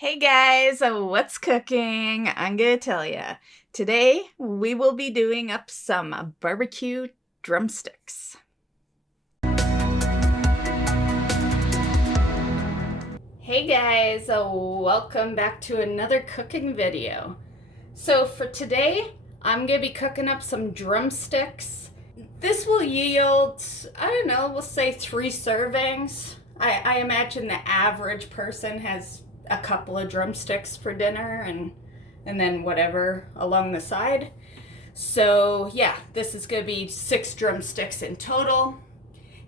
Hey guys, what's cooking? I'm gonna tell ya. Today we will be doing up some barbecue drumsticks. Hey guys, welcome back to another cooking video. So for today, I'm gonna be cooking up some drumsticks. This will yield, I don't know, we'll say 3 servings. I imagine the average person has a couple of drumsticks for dinner and then whatever along the side. So yeah, this is gonna be 6 drumsticks in total.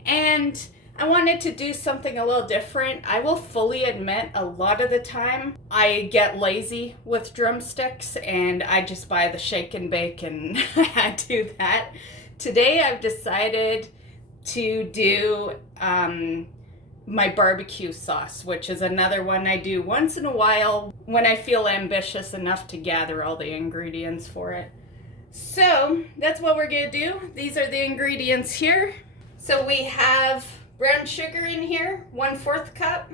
And I wanted to do something a little different. I will fully admit a lot of the time I get lazy with drumsticks and I just buy the shake and bake and I do that. Today I've decided to do my barbecue sauce, which is another one I do once in a while when I feel ambitious enough to gather all the ingredients for it. So that's what we're gonna do. These are the ingredients here. So we have brown sugar in here, 1/4 cup.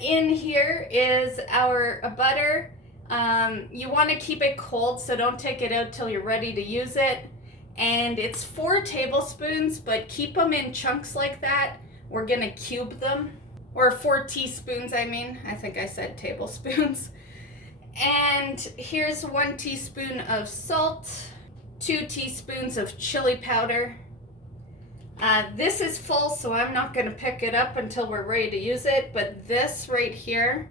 In here is our butter. You want to keep it cold, so don't take it out till you're ready to use it. And it's 4 tablespoons, but keep them in chunks like that. We're gonna cube them, or 4 teaspoons, I mean. I think I said tablespoons. And here's 1 teaspoon of salt, 2 teaspoons of chili powder. This is full, so I'm not going to pick it up until we're ready to use it, but this right here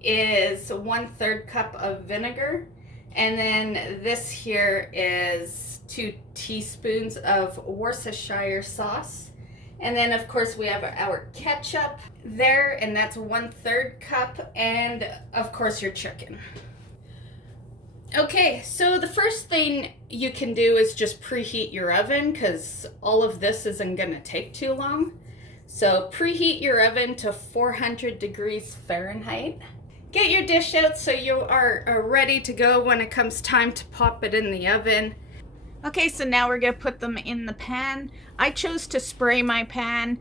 is 1/3 cup of vinegar, and then this here is 2 teaspoons of Worcestershire sauce, and then of course we have our ketchup there, and that's 1/3 cup, and of course your chicken. Okay, so the first thing you can do is just preheat your oven because all of this isn't going to take too long. So preheat your oven to 400 degrees Fahrenheit. Get your dish out so you are ready to go when it comes time to pop it in the oven. Okay, so now we're going to put them in the pan. I chose to spray my pan.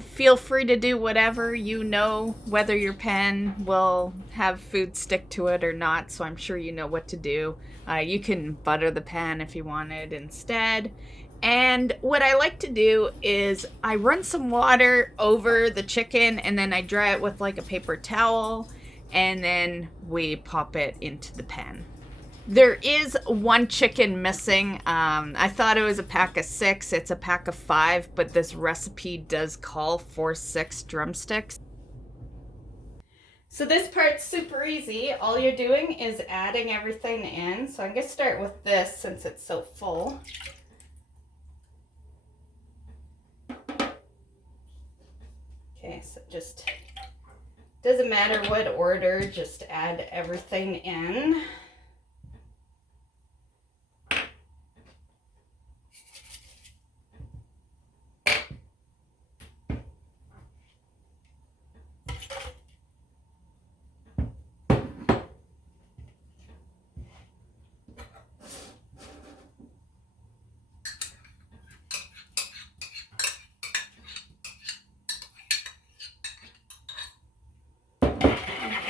Feel free to do whatever, you know whether your pan will have food stick to it or not, so I'm sure you know what to do. You can butter the pan if you wanted instead. And what I like to do is I run some water over the chicken and then I dry it with like a paper towel, and then we pop it into the pan. There is 1 chicken missing. I thought it was a pack of 6. It's a pack of 5, but this recipe does call for 6 drumsticks. So this part's super easy. All you're doing is adding everything in. So I'm going to start with this since it's so full. Okay, so just doesn't matter what order, just add everything in.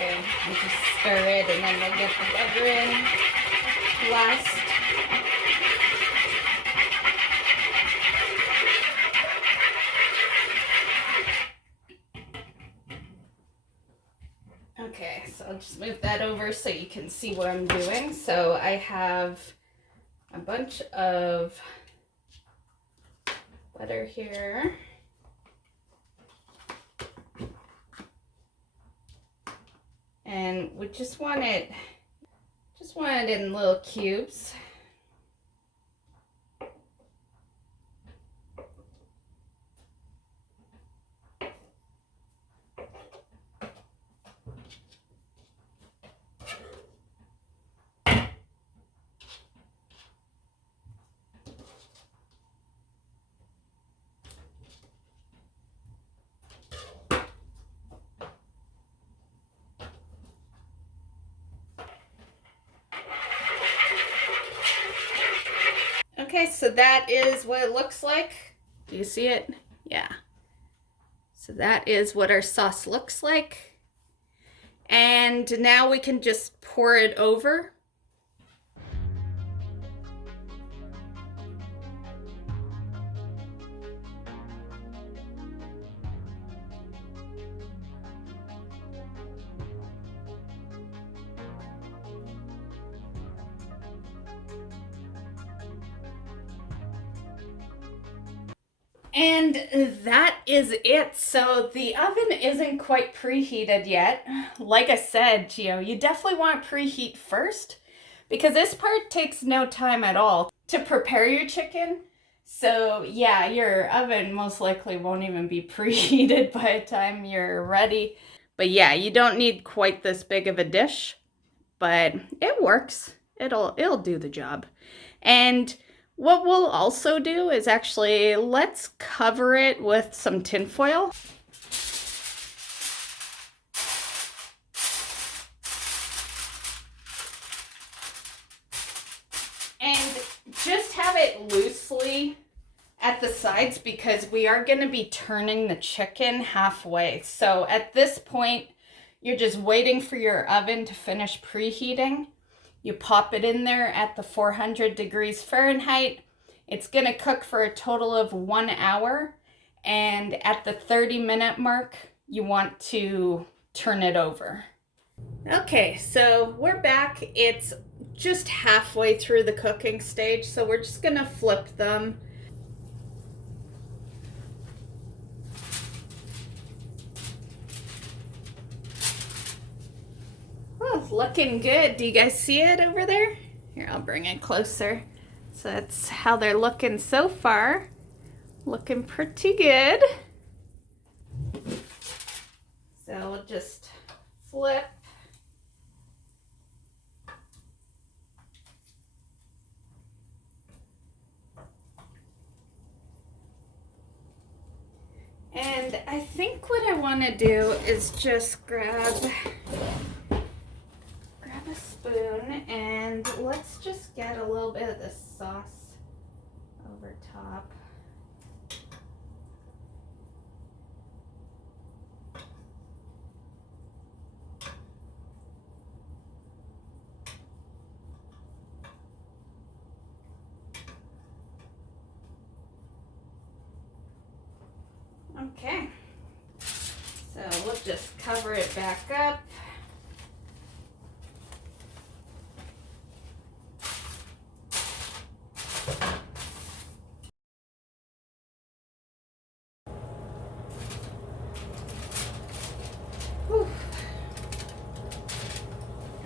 And just stir it, and then we'll get the butter in last. Okay, so I'll just move that over so you can see what I'm doing. So I have a bunch of butter here. And we just want it in little cubes. Okay, so that is what it looks like. Do you see it? Yeah. So that is what our sauce looks like. And now we can just pour it over. And that is it. So the oven isn't quite preheated yet. Like I said, you definitely want to preheat first because this part takes no time at all to prepare your chicken. So yeah, your oven most likely won't even be preheated by the time you're ready. But yeah, you don't need quite this big of a dish, but it works. It'll do the job. And what we'll also do is actually, let's cover it with some tin foil. And just have it loosely at the sides because we are going to be turning the chicken halfway. So at this point, you're just waiting for your oven to finish preheating. You pop it in there at the 400 degrees Fahrenheit. It's gonna cook for a total of 1 hour. And at the 30-minute mark, you want to turn it over. Okay, so we're back. It's just halfway through the cooking stage, so we're just gonna flip them. Oh, looking good. Do you guys see it over there? Here, I'll bring it closer. So that's how they're looking so far. Looking pretty good. So we'll just flip. And I think what I want to do is just grab a spoon and let's just get a little bit of this sauce over top. Okay, so we'll just cover it back up. Whew.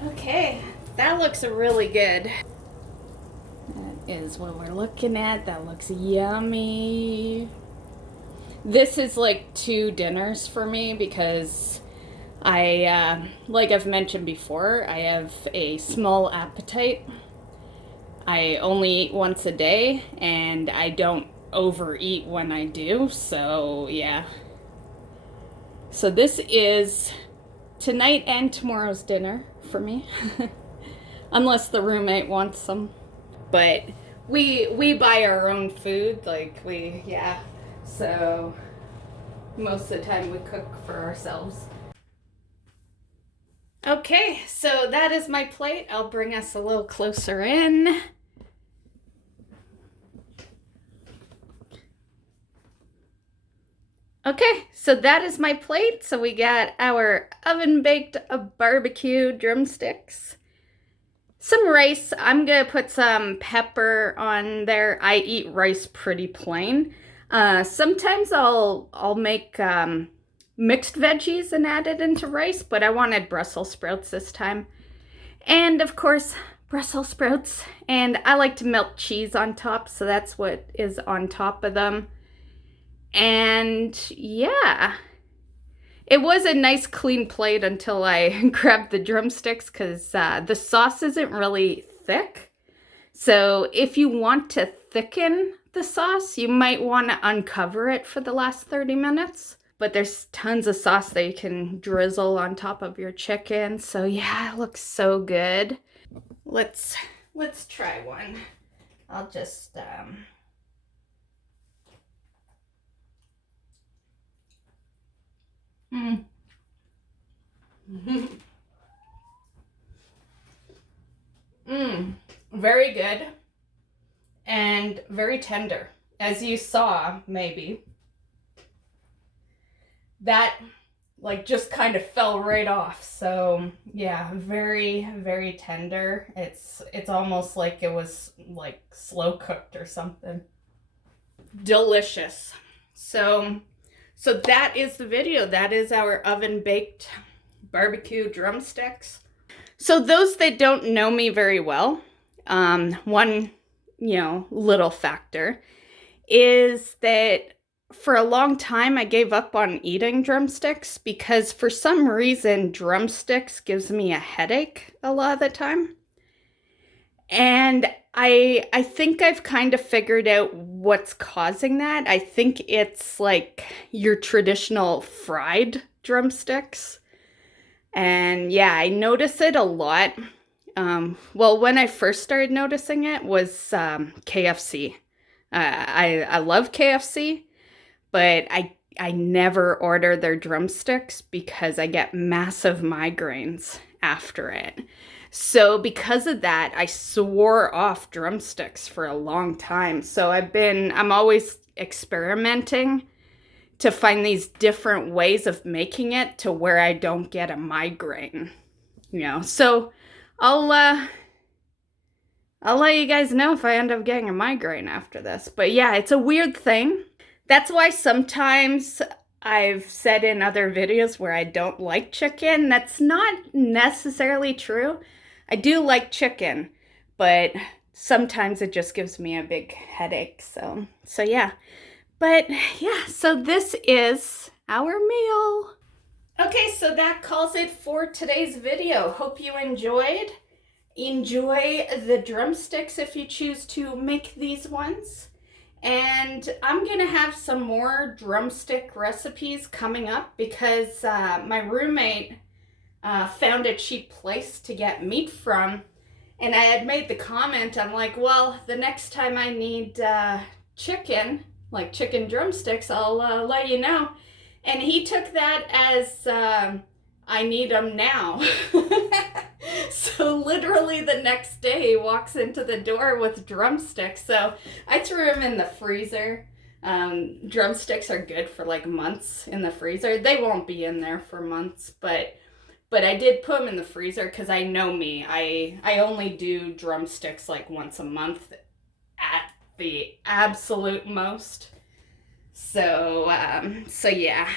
Okay, that looks really good. That is what we're looking at. That looks yummy. This is like 2 dinners for me because like I've mentioned before, I have a small appetite. I only eat once a day and I don't overeat when I do, so yeah. So this is tonight and tomorrow's dinner for me, unless the roommate wants some. But we buy our own food, yeah. So most of the time we cook for ourselves. Okay, so that is my plate. I'll bring us a little closer in. Okay, so that is my plate. So we got our oven baked barbecue drumsticks. Some rice. I'm gonna put some pepper on there. I eat rice pretty plain. Sometimes I'll make mixed veggies and add it into rice, but I wanted Brussels sprouts this time. And of course, Brussels sprouts. And I like to melt cheese on top, so that's what is on top of them. And yeah, it was a nice clean plate until I grabbed the drumsticks because the sauce isn't really thick. So if you want to thicken the sauce, you might want to uncover it for the last 30 minutes. But there's tons of sauce that you can drizzle on top of your chicken. So yeah, it looks so good. Let's try one. I'll just Very good and very tender. As you saw, maybe, that like just kind of fell right off. So yeah, very, very tender. It's almost like it was like slow cooked or something. Delicious. So that is the video. That is our oven baked barbecue drumsticks. So those that don't know me very well, one, little factor is that for a long time I gave up on eating drumsticks because for some reason drumsticks gives me a headache a lot of the time. And I think I've kind of figured out what's causing that. I think it's like your traditional fried drumsticks. And yeah, I notice it a lot. Well, when I first started noticing it was KFC. I love KFC, but I never order their drumsticks because I get massive migraines after it. So because of that, I swore off drumsticks for a long time. So I'm always experimenting to find these different ways of making it to where I don't get a migraine, So I'll let you guys know if I end up getting a migraine after this. But yeah, it's a weird thing. That's why sometimes I've said in other videos where I don't like chicken. That's not necessarily true. I do like chicken, but sometimes it just gives me a big headache. So yeah. But yeah, so this is our meal. Okay, so that calls it for today's video. Hope you enjoyed. Enjoy the drumsticks if you choose to make these ones. And I'm gonna have some more drumstick recipes coming up because my roommate found a cheap place to get meat from. And I had made the comment, I'm like, well, the next time I need chicken drumsticks, I'll let you know. And he took that as I need them now. So literally the next day he walks into the door with drumsticks. So I threw him in the freezer. Drumsticks are good for like months in the freezer. They won't be in there for months, but I did put them in the freezer because I know me. I only do drumsticks like once a month at the absolute most. So yeah.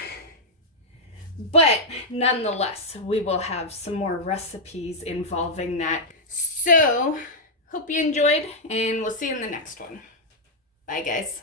But nonetheless, we will have some more recipes involving that. So, hope you enjoyed, and we'll see you in the next one. Bye, guys.